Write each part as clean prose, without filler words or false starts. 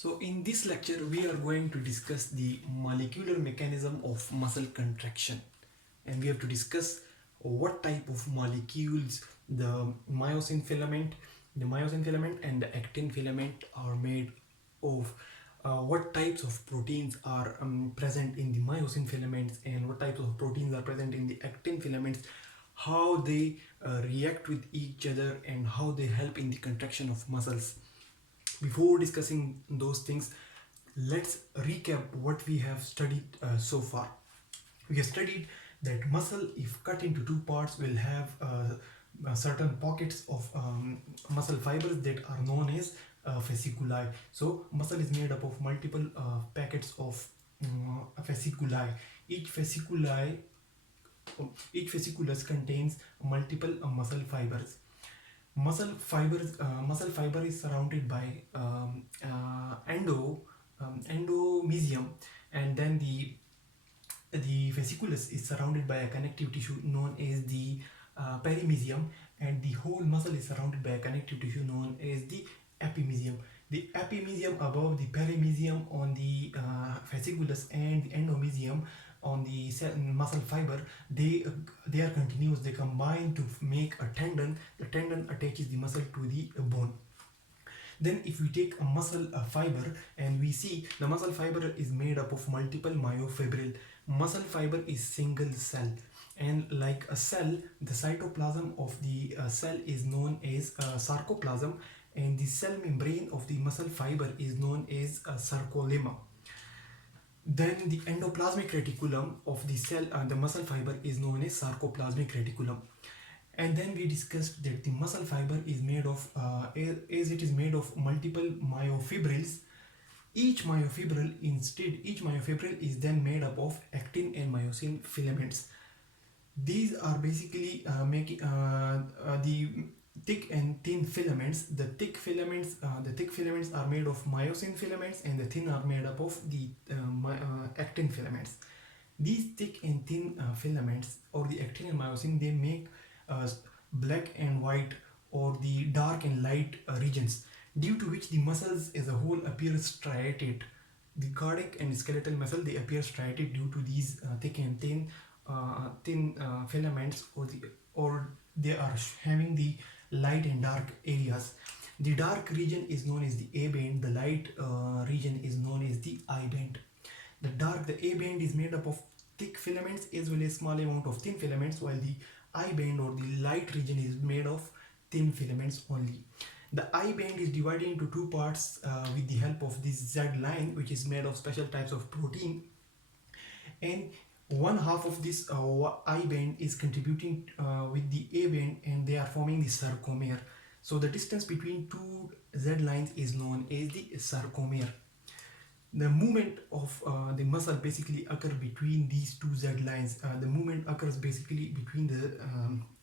So in this lecture we are going to discuss the molecular mechanism of muscle contraction, and we have to discuss what type of molecules the myosin filament and the actin filament are made of, what types of proteins are present in the myosin filaments and what types of proteins are present in the actin filaments, how they react with each other and how they help in the contraction of muscles. Before discussing those things, let's recap what we have studied so far. We have studied that muscle, if cut into two parts, will have certain pockets of muscle fibers that are known as fasciculi. So muscle is made up of multiple packets of fasciculi. Each fasciculi each fasciculus contains multiple muscle fibers. Muscle fiber is surrounded by endomysium, and then the fasciculus is surrounded by a connective tissue known as the perimysium, and the whole muscle is surrounded by a connective tissue known as the epimysium. The epimysium above the perimysium on the fasciculus and the endomysium on the muscle fiber, they are continuous. They combine to make a tendon. The tendon attaches the muscle to the bone. Then if we take a muscle fiber, and we see the muscle fiber is made up of multiple myofibril. Muscle fiber is single cell, and like a cell, the cytoplasm of the cell is known as sarcoplasm, and the cell membrane of the muscle fiber is known as sarcolemma. Then the endoplasmic reticulum of the cell and the muscle fiber is known as sarcoplasmic reticulum. And then we discussed that the muscle fiber is made of, as it is made of multiple myofibrils. Each myofibril is then made up of actin and myosin filaments. These are basically making the thick and thin filaments. The thick filaments are made of myosin filaments, and the thin are made up of the actin filaments. These thick and thin filaments, or the actin and myosin, they make black and white, or the dark and light regions, due to which the muscles as a whole appear striated. The cardiac and skeletal muscle, they appear striated due to these thick and thin filaments, or they are having the light and dark areas. The dark region is known as the A band. The light region is known as the I band. The A band is made up of thick filaments as well as small amount of thin filaments, while the I band, or the light region, is made of thin filaments only. The I band is divided into two parts with the help of this Z line, which is made of special types of protein, and one half of this I band is contributing with the A band, and they are forming the sarcomere. So the distance between two Z lines is known as the sarcomere. The movement of the muscle basically occurs between these two Z lines. The movement occurs basically between the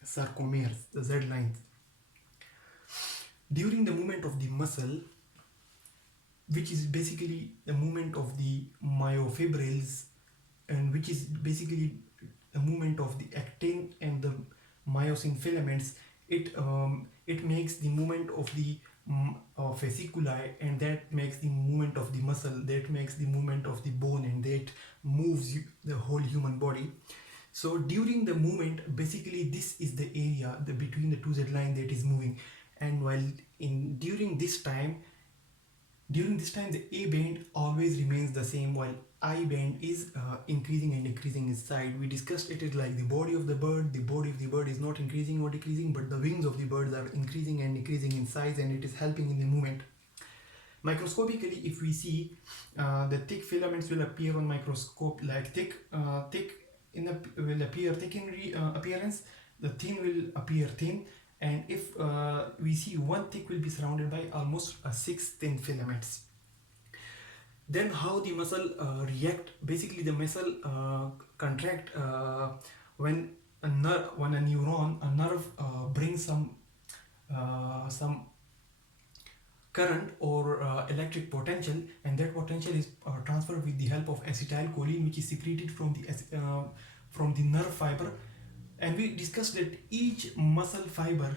sarcomeres, the Z lines. During the movement of the muscle, which is basically the movement of the myofibrils, and which is basically the movement of the actin and the myosin filaments, it makes the movement of the fasciculi, and that makes the movement of the muscle, that makes the movement of the bone, and that moves the whole human body. So during the movement, basically this is the area between the two Z lines that is moving, and during this time the A band always remains the same, while I band is increasing and decreasing in size. We discussed it is like the body of the bird. The body of the bird is not increasing or decreasing, but the wings of the birds are increasing and decreasing in size, and it is helping in the movement. Microscopically, if we see, the thick filaments will appear on microscope like will appear thick in appearance. The thin will appear thin, and if we see one thick will be surrounded by almost 6 thin filaments. Then how the muscle react? Basically the muscle contract when a nerve brings some current or electric potential, and that potential is transferred with the help of acetylcholine, which is secreted from the nerve fiber. And we discussed that each muscle fiber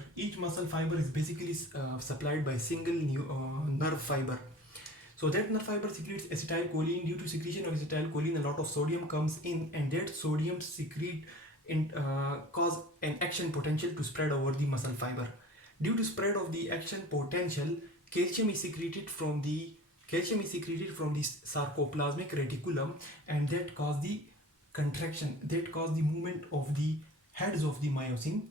is basically supplied by single nerve fiber. So that nerve fiber secretes acetylcholine. Due to secretion of acetylcholine, a lot of sodium comes in, and that sodium secrete cause an action potential to spread over the muscle fiber. Due to spread of the action potential, calcium is secreted from the sarcoplasmic reticulum, and that cause the contraction, that cause the movement of the heads of the myosin,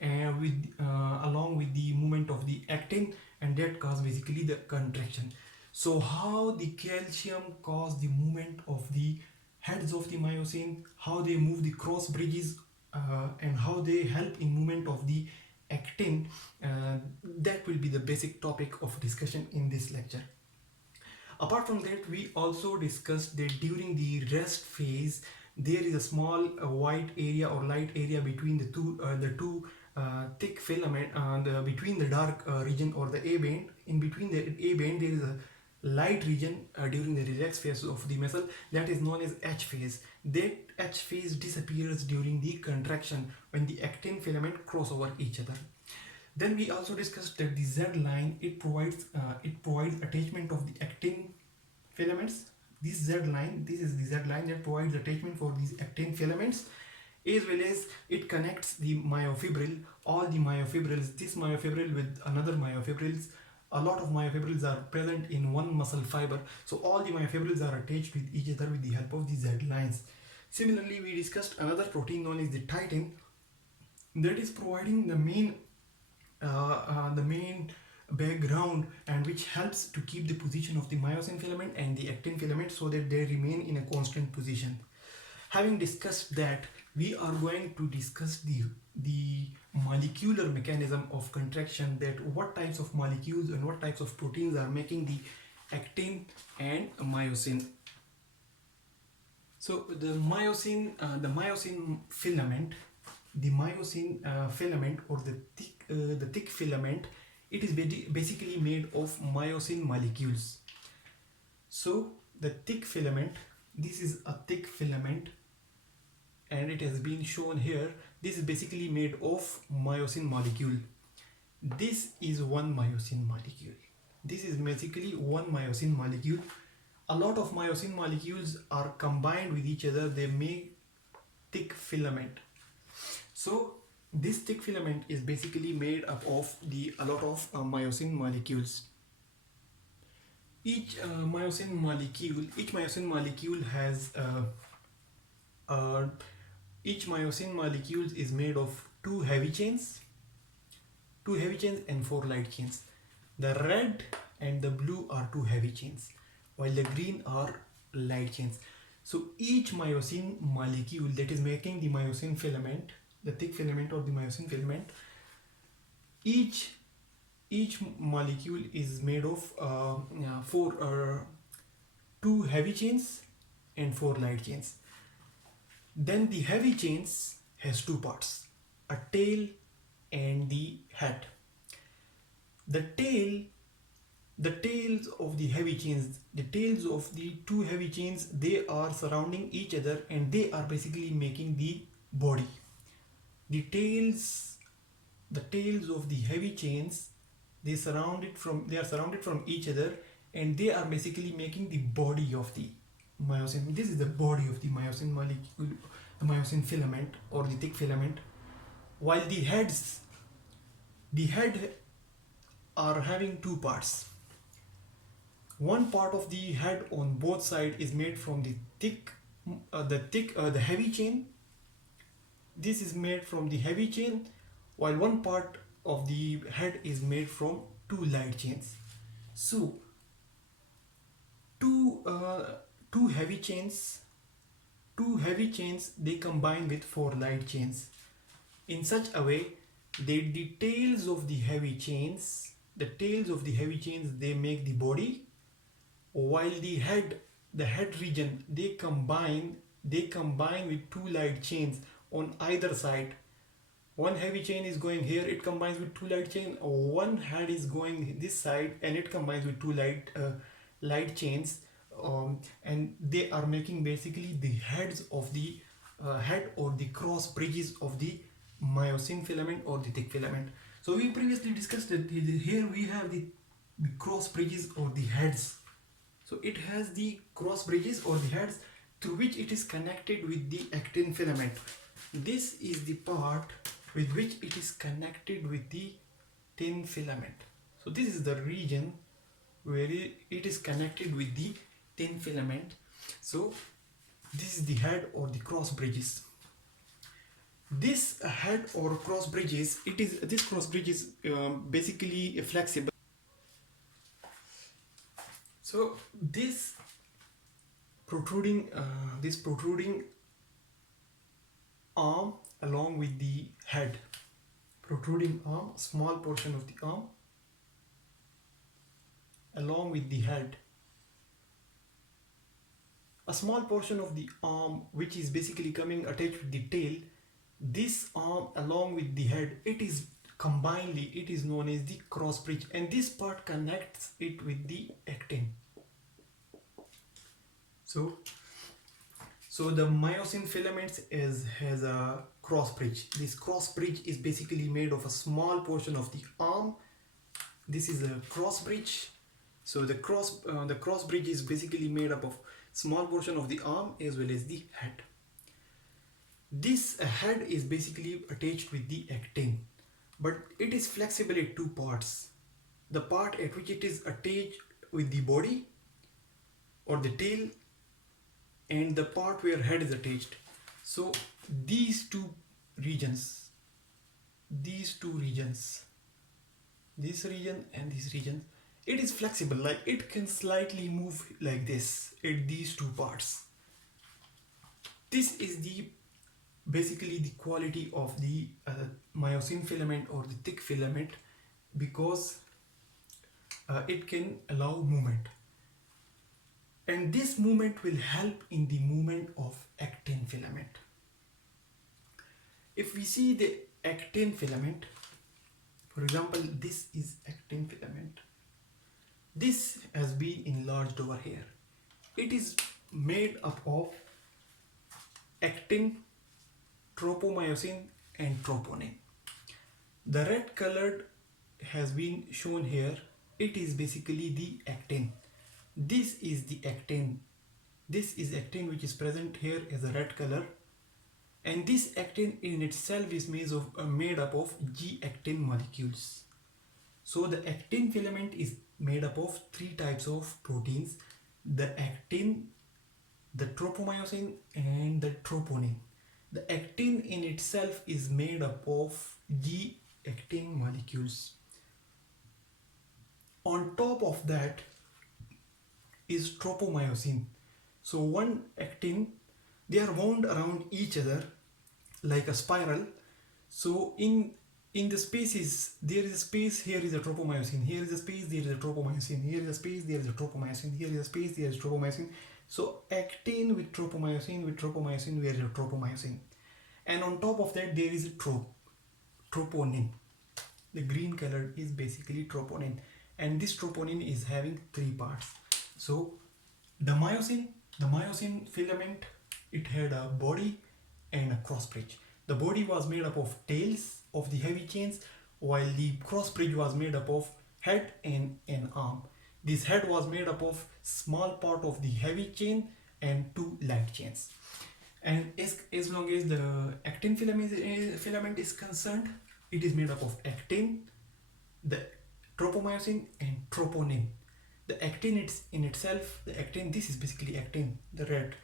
along with the movement of the actin, and that cause basically the contraction. So how the calcium cause the movement of the heads of the myosin, how they move the cross bridges, and how they help in movement of the actin, that will be the basic topic of discussion in this lecture. Apart from that, we also discussed that during the rest phase there is a small white area or light area between the two thick filament, between the dark region or the A band. In between the A band there is a light region during the relaxed phase of the muscle, that is known as H phase. That H phase disappears during the contraction when the actin filament cross over each other. Then we also discussed that the Z line, it provides attachment of the actin filaments. This is the Z line that provides attachment for these actin filaments, as well as it connects the myofibril, all the myofibrils, this myofibril with another myofibrils. A lot of myofibrils are present in one muscle fiber, so all the myofibrils are attached with each other with the help of the Z lines. Similarly, we discussed another protein known as the titin, that is providing the main background, and which helps to keep the position of the myosin filament and the actin filament so that they remain in a constant position. Having discussed that, we are going to discuss the molecular mechanism of contraction, that what types of molecules and what types of proteins are making the actin and myosin. So the myosin filament, or the thick filament, it is basically made of myosin molecules. So the thick filament, this is a thick filament, and it has been shown here. This is basically made of myosin molecule. This is one myosin molecule. This is basically one myosin molecule. A lot of myosin molecules are combined with each other, they make thick filament. So this thick filament is basically made up of a lot of myosin molecules. Each myosin molecule has each myosin molecule is made of two heavy chains and four light chains. The red and the blue are two heavy chains, while the green are light chains. So each myosin molecule that is making the myosin filament, the thick filament or the myosin filament, each molecule is made of two heavy chains and four light chains. Then the heavy chains has two parts, a tail and the head. The tails of the heavy chains, the tails of the two heavy chains, they are surrounding each other, and they are basically making the body. The tails of the heavy chains, they are surrounded from each other, and they are basically making the body of the myosin. This is the body of the myosin molecule, the myosin filament or the thick filament. While the head are having two parts. One part of the head on both sides is made from the heavy chain. This is made from the heavy chain, while one part of the head is made from two light chains. So two heavy chains, they combine with four light chains in such a way that the tails of the heavy chains, they make the body, while the head region, they combine with two light chains on either side. One heavy chain is going here, it combines with two light chains. One head is going this side, and it combines with two light chains, and they are making basically the heads of the head or the cross bridges of the myosin filament or the thick filament. So we previously discussed that here we have the cross bridges or the heads So it has the cross bridges or the heads through which it is connected with the actin filament. This is the part with which it is connected with the thin filament. So this is the region where it is connected with the thin filament. So this is the head or the cross bridges. This head or cross bridges, this cross bridge is basically flexible. So this protruding arm along with the head, protruding arm, small portion of the arm along with the head, a small portion of the arm which is basically coming attached with the tail. This arm along with the head, it is combinedly, it is known as the cross bridge, and this part connects it with the actin. So the myosin filaments has a cross bridge. This cross bridge is basically made of a small portion of the arm. This is a cross bridge. So the cross bridge is basically made up of small portion of the arm as well as the head. This head is basically attached with the actin, but it is flexible at two parts. The part at which it is attached with the body or the tail, and the part where head is attached. So these two regions, this region and this region, it is flexible, like it can slightly move like this at these two parts. This is the basically the quality of the myosin filament or the thick filament, because it can allow movement, and this movement will help in the movement of actin filament. If we see the actin filament, for example, this is actin filament. This has been enlarged over here. It is made up of actin, tropomyosin and troponin. The red colored has been shown here. It is basically the actin. This is the actin. This is actin which is present here as a red color, and this actin in itself is made up of G-actin molecules. So the actin filament is made up of three types of proteins: the actin, the tropomyosin and the troponin. The actin in itself is made up of G-actin molecules. On top of that is tropomyosin. So one actin, they are wound around each other like a spiral. So in the spaces, there is a space, here is a tropomyosin, here is a space, there is a tropomyosin, here is a space, there is a tropomyosin, here is a space, there is tropomyosin. So actin with tropomyosin, where is a tropomyosin, and on top of that there is a troponin. The green color is basically troponin, and this troponin is having three parts. So the myosin filament, it had a body and a cross bridge. The body was made up of tails of the heavy chains, while the cross bridge was made up of head and an arm. This head was made up of small part of the heavy chain and two light chains. And as long as the actin filament is concerned, it is made up of actin, the tropomyosin and troponin. The actin in itself, this is basically actin, the red,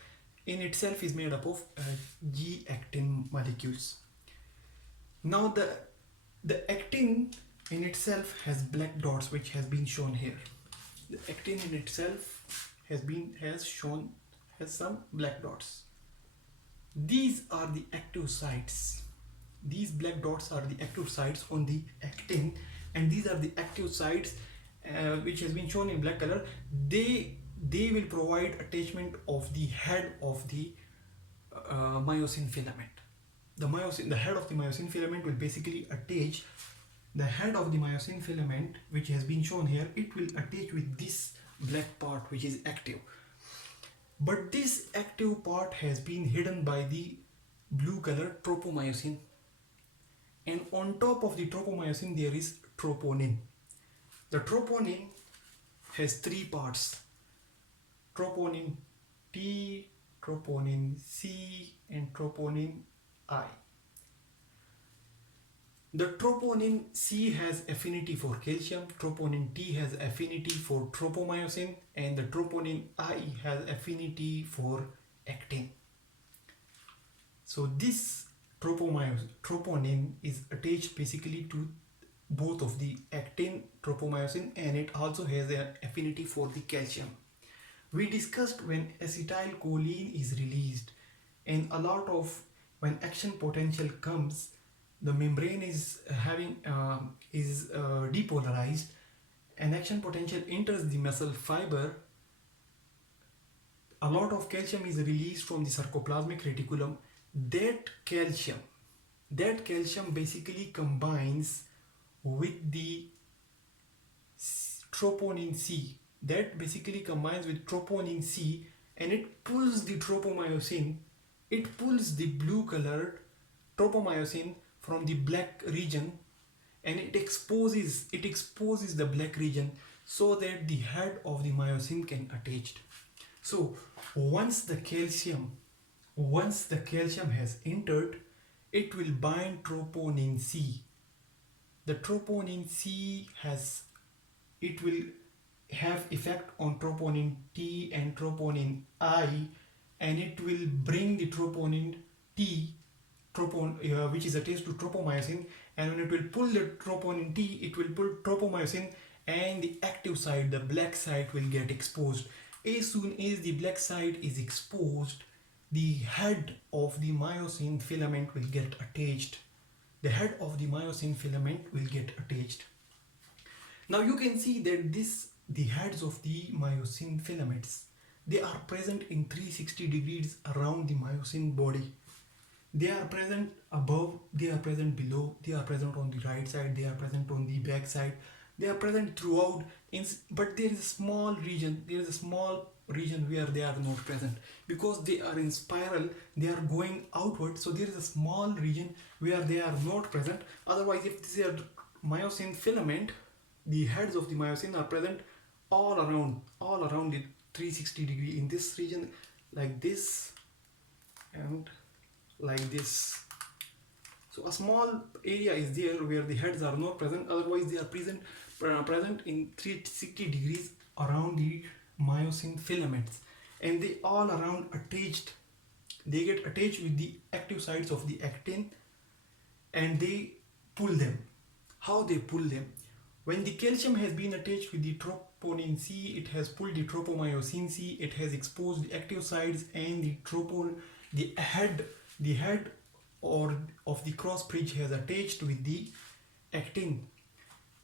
in itself is made up of G-actin molecules. Now the actin in itself has black dots, which has been shown here. The actin in itself has some black dots. These are the active sites. These black dots are the active sites on the actin, and these are the active sites which has been shown in black color. They will provide attachment of the head of the myosin filament. The head of the myosin filament will basically attach the head of the myosin filament, which has been shown here. It will attach with this black part, which is active. But this active part has been hidden by the blue color tropomyosin, and on top of the tropomyosin there is troponin. The troponin has three parts. troponin T, troponin C, and troponin I. The troponin C has affinity for calcium, troponin T has affinity for tropomyosin, and the troponin I has affinity for actin. So this troponin is attached basically to both of the actin, tropomyosin, and it also has an affinity for the calcium. We discussed when acetylcholine is released, and a lot of when action potential comes, the membrane is depolarized, and action potential enters the muscle fiber. A lot of calcium is released from the sarcoplasmic reticulum. That calcium basically combines with the troponin C. That basically combines with troponin C, and it pulls the tropomyosin. It pulls the blue colored tropomyosin from the black region, and it exposes the black region so that the head of the myosin can attach. So once the calcium has entered, it will bind troponin C. The troponin C will have effect on troponin T and troponin I, and it will bring the troponin T, which is attached to tropomyosin, and when it will pull the troponin T, it will pull tropomyosin, and the active side, the black side, will get exposed. As soon as the black side is exposed, the head of the myosin filament will get attached. The head of the myosin filament will get attached. Now you can see that the heads of the myosin filaments, they are present in 360 degrees around the myosin body. They are present above, they are present below, they are present on the right side, they are present on the back side, they are present throughout, but there is a small region where they are not present, because they are in spiral, they are going outward, so there is a small region where they are not present. Otherwise, if this is a myosin filament, the heads of the myosin are present all around the 360 degree in this region, like this and like this. So a small area is there where the heads are not present. Otherwise, they are present in 360 degrees around the myosin filaments, and they all around attached. They get attached with the active sites of the actin, and they pull them. How they pull them? When the calcium has been attached with the troponin C, it has pulled the tropomyosin C, it has exposed the active sites, and the head or of the cross bridge has attached with the actin.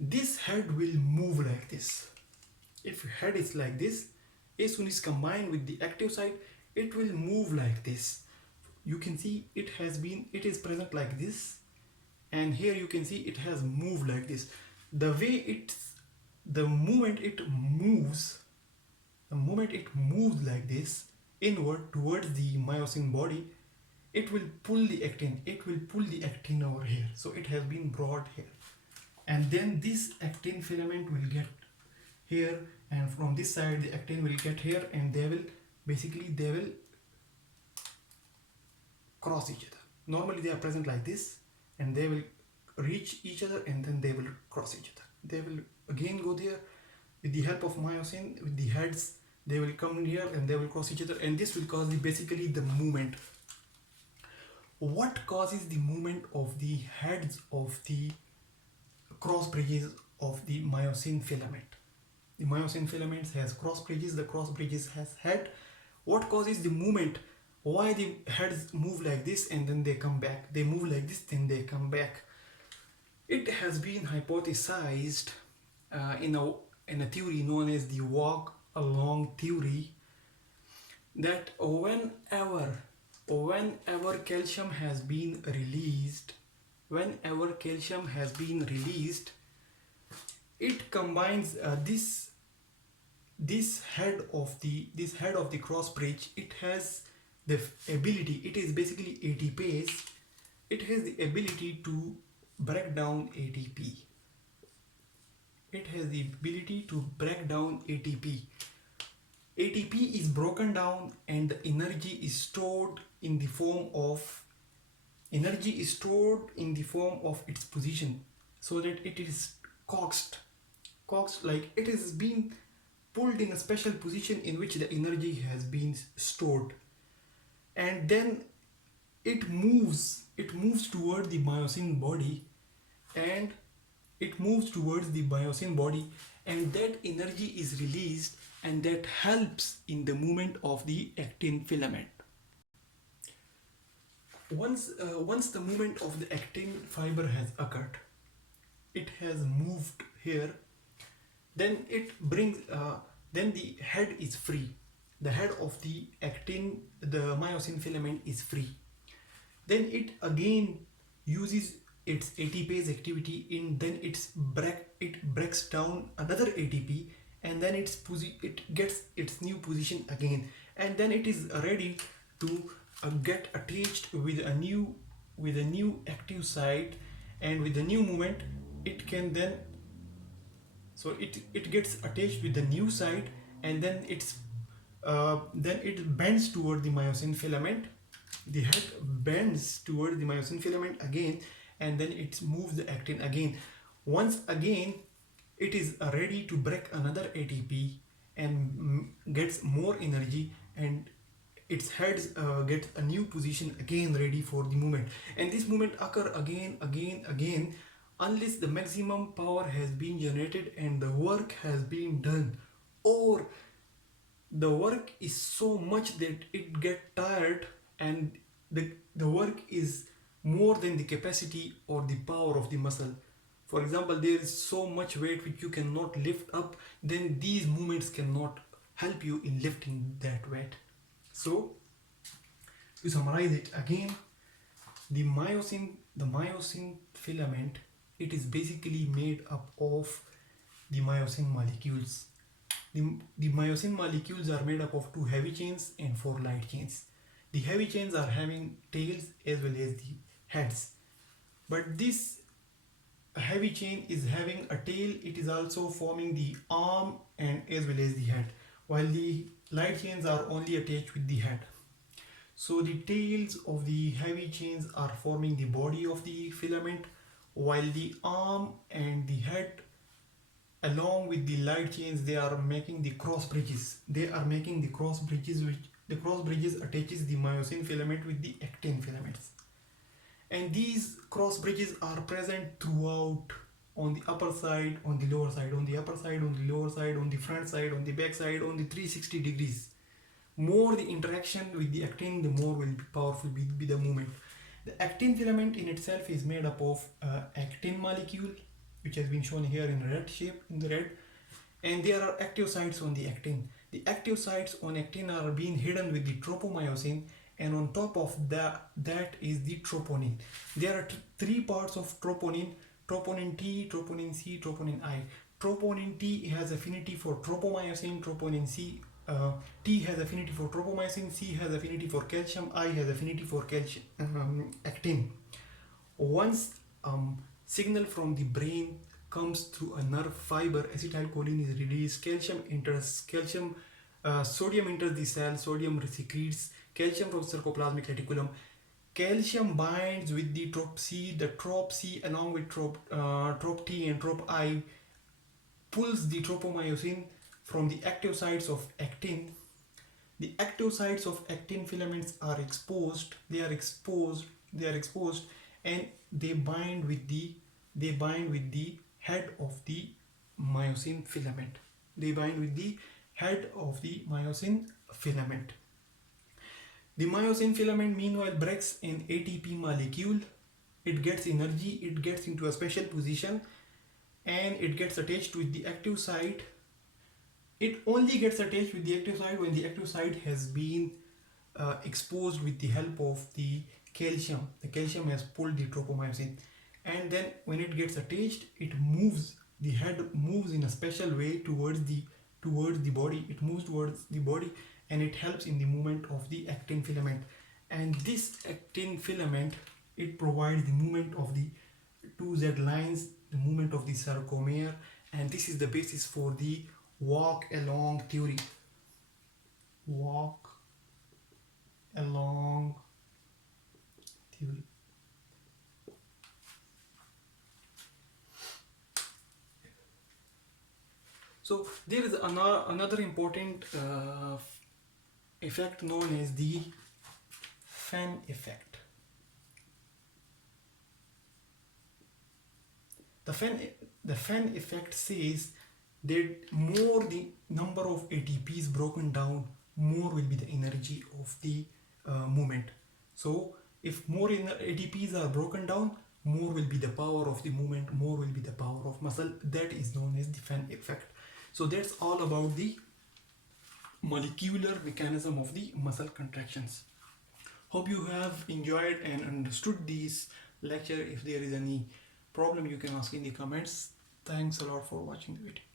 This head will move like this. If head is like this, as soon as combined with the active site, it will move like this. You can see it is present like this, and here you can see it has moved like this. The moment it moves like this inward towards the myosin body, it will pull the actin over here. So it has been brought here, and then this actin filament will get here, and from this side the actin will get here, and they will cross each other. Normally they are present like this, and they will reach each other, and then they will cross each other. They will again go there with the help of myosin, with the heads. They will come here and they will cross each other, and this will cause basically the movement. What causes the movement of the heads of the cross bridges of the myosin filament? The myosin filaments has cross bridges, the cross bridges has head. What causes the movement? Why the heads move like this and then they come back? They move like this, then they come back. It has been hypothesized in a theory known as the walk along theory, that whenever calcium has been released, it combines this head of the cross bridge. It has the ability, it is basically ATPase. It has the ability to break down ATP. It has the ability to break down ATP. ATP is broken down and the energy is stored in the form of its position, so that it is coaxed, like it is being pulled in a special position in which the energy has been stored, and then it moves toward the myosin body, and and that energy is released, and that helps in the movement of the actin filament. Once the movement of the actin fiber has occurred, it has moved here, then it brings then the head is free. The head of the myosin filament is free. Then it again uses its ATPase activity then it breaks down another ATP, and then it gets its new position again, and then it is ready to get attached with a new active site, and with the new movement it can then it gets attached with the new site, and then it bends toward the myosin filament. The head bends toward the myosin filament again, and then it moves the actin again. Once again it is ready to break another ATP and gets more energy, and its heads get a new position again, ready for the movement. And this movement occur again, unless the maximum power has been generated and the work has been done, or the work is so much that it get tired, and the work is more than the capacity or the power of the muscle. For example, there is so much weight which you cannot lift up, then these movements cannot help you in lifting that weight. So to summarize it again, the myosin filament, it is basically made up of the myosin molecules. The myosin molecules are made up of 2 heavy chains and 4 light chains. The heavy chains are having tails as well as the heads, but this heavy chain is having a tail. It is also forming the arm and as well as the head, while the light chains are only attached with the head. So the tails of the heavy chains are forming the body of the filament, while the arm and the head along with the light chains, they are making the cross bridges. Which the cross bridges attaches the myosin filament with the actin filaments. And these cross bridges are present throughout, on the upper side, on the lower side, on the upper side, on the lower side, on the front side, on the back side, on the 360 degrees. More the interaction with the actin, the more will be powerful be the movement. The actin filament in itself is made up of actin molecule, which has been shown here in red shape, in the red, and there are active sites on the actin. The active sites on actin are being hidden with the tropomyosin, and on top of that is the troponin. There are 3 parts of troponin: troponin T, troponin C, troponin I. Troponin T has affinity for tropomyosin, troponin C T has affinity for tropomyosin, C has affinity for calcium, I has affinity for actin. Once signal from the brain comes through a nerve fiber, acetylcholine is released, sodium enters the cell, sodium secretes calcium from sarcoplasmic reticulum. Calcium binds with the trop C along with trop T and trop I pulls the tropomyosin from the active sites of actin. The active sites of actin filaments are exposed, and they bind with the head of the myosin filament. The myosin filament meanwhile breaks an ATP molecule. It gets energy, it gets into a special position, and it gets attached with the active site. It only gets attached with the active site when the active site has been exposed with the help of the calcium. The calcium has pulled the tropomyosin, and then when it gets attached, the head moves in a special way towards the body. It moves towards the body, and it helps in the movement of the actin filament. And this actin filament, it provides the movement of the 2Z lines, the movement of the sarcomere, and this is the basis for the walk along theory. walk along the So there is another important effect known as the fan effect. The fan effect says that more the number of ATPs broken down, more will be the energy of the movement. So if more ATPs are broken down, more will be the power of the movement, more will be the power of muscle. That is known as the fan effect. So that's all about the molecular mechanism of the muscle contractions. Hope you have enjoyed and understood this lecture. If there is any problem, you can ask in the comments. Thanks a lot for watching the video.